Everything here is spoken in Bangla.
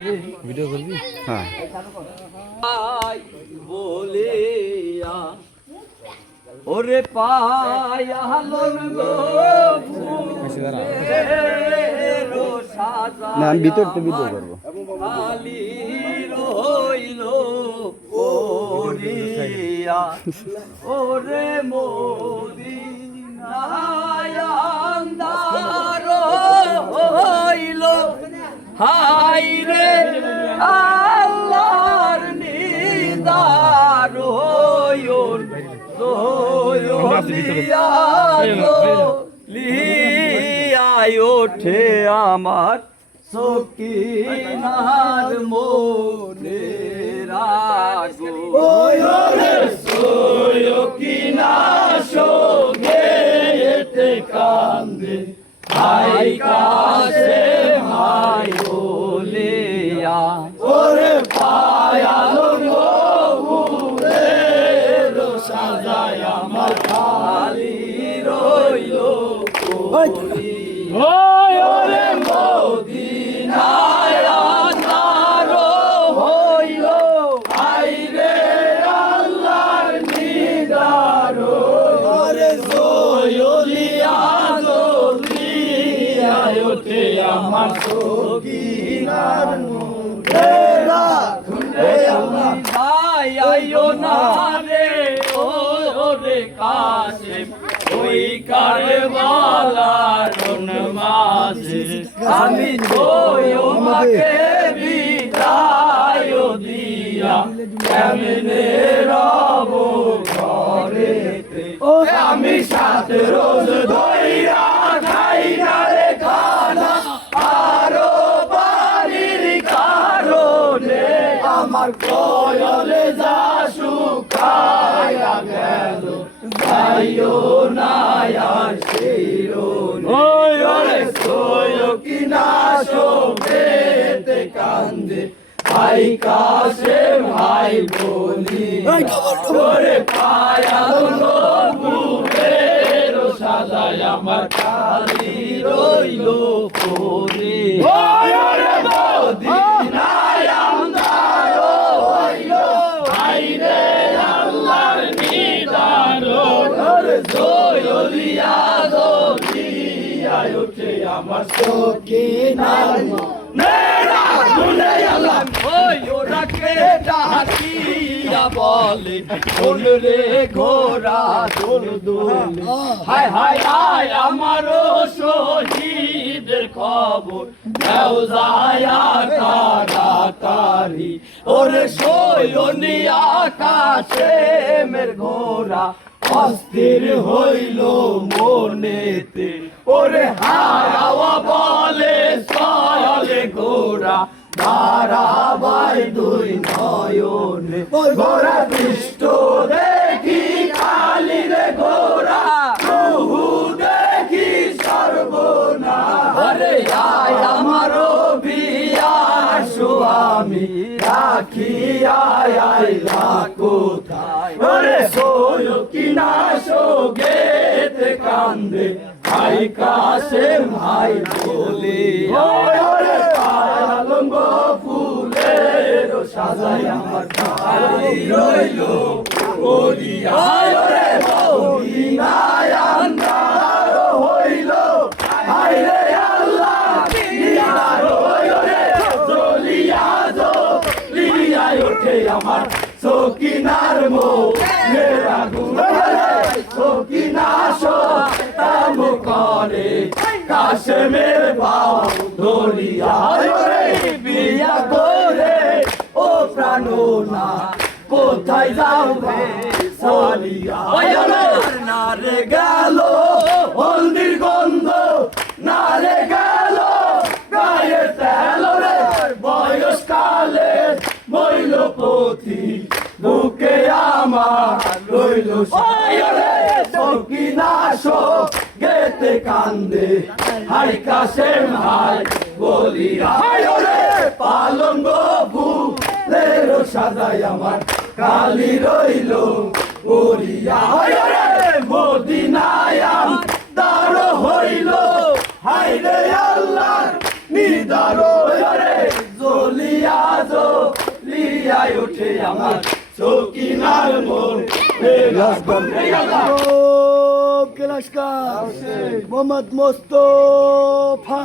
ভিডিও করবি? হ্যাঁ। বলিয়া ওরে পায়ালন গো না আমি ভিতর তো ভিডিও করবো। খালি রইল ওরিয়া ওরে মদিনায় আন্ধার হইল হাই রে আল্লাহর নিদার হইল লিয়ায় ওঠে আমার সকিনার মনে রাগো সকিনা সঙ্গে এতে কান্দে হাই কাছে ভাই বলিয়া ওরে পায়ালো রে সাজায় আমার খালি রইল ওরে মদিনায় আন্ধার হইল হাই রে আল্লাহর নিদার ওরে জয়লিয়া জলিয়া ওঠে আমার সকিনার মুখে রাখে আল্লাহ আইও না রে ওরে কাশেম ওই কারবালার মাঝে আমি তোমাকে বিদায় দিয়া কেমনে রব ঘরেতে ও আমি 7 রোজ ধইরা খাই না রে খানা আরো বাড়ির কারণে আমার কয়লে যা শুকায়া গেল যাইও না আর শিরোন ওরে সকিনা শোভেতে কান্দে ভাই কাছে ভাই বলি ওরে পায়াল বুকের সাজায় আমার খালি রইল পরে ওরে মদিনায় আন্ধার হইল হাই রে আল্লাহর নিদান ওরে জয়লিয়া জলিয়া ওঠে আমার সকিনার মেরা দুলে আল্লাহ ওই ওরাকে ডাকিয়া বলে কোন রে ঘোড়া দোল দোল হায় হায় হায় আমারও শহীদের খবর দাও যায়া তাড়াতাড়ি ওরে সৈনী আকাশে মের ঘোড়া অস্থির হইল মনেতে ওরে হাওয়া বলে সয়লে ঘোড়া ধারাবাই দুই নয়নে ঘোড়া দৃষ্ট দেখি খালি রে ঘোড়া প্রভু দেখি সর্বনা আরে আয় আমারও বিয়া স্বামী রাখি আয় কোথায় ওরে সকিনা শোকেতে কান্দে ভাই কাছে ভাই বলি ওরে পালঙ্গ ফুলের সাজায় আমার খালি রইল ওরিয়া ওরে মদিনায় আন্ধার হইল হাই রে আল্লাহ নিদার ওরে জলিয়া জলিয়া ওঠে আমার সকিনার মনে রাগুন সকিনা তাম করে কাশেমের বাউ ধরিয়া রে বিয়া করে ও প্রাণনা কোথায় যাও রে সালিয়া না রে গেল হলদির গন্ধ না রে গেল গায়ে তেল রে বয়স কালে মইল পথি বুকে আমার রইল সকিনা গেতে কান্দে হাই কাশেম হাই বলিয়া রে পালঙ্গ ফুলের সাজায় আমার খালি রইল ওরিয়া রে মদিনায় আন্ধার হইল হাই রে আল্লাহ নিদার রে জলি সে আমার সকিনার মোর মোহাম্মদ মোস্তফা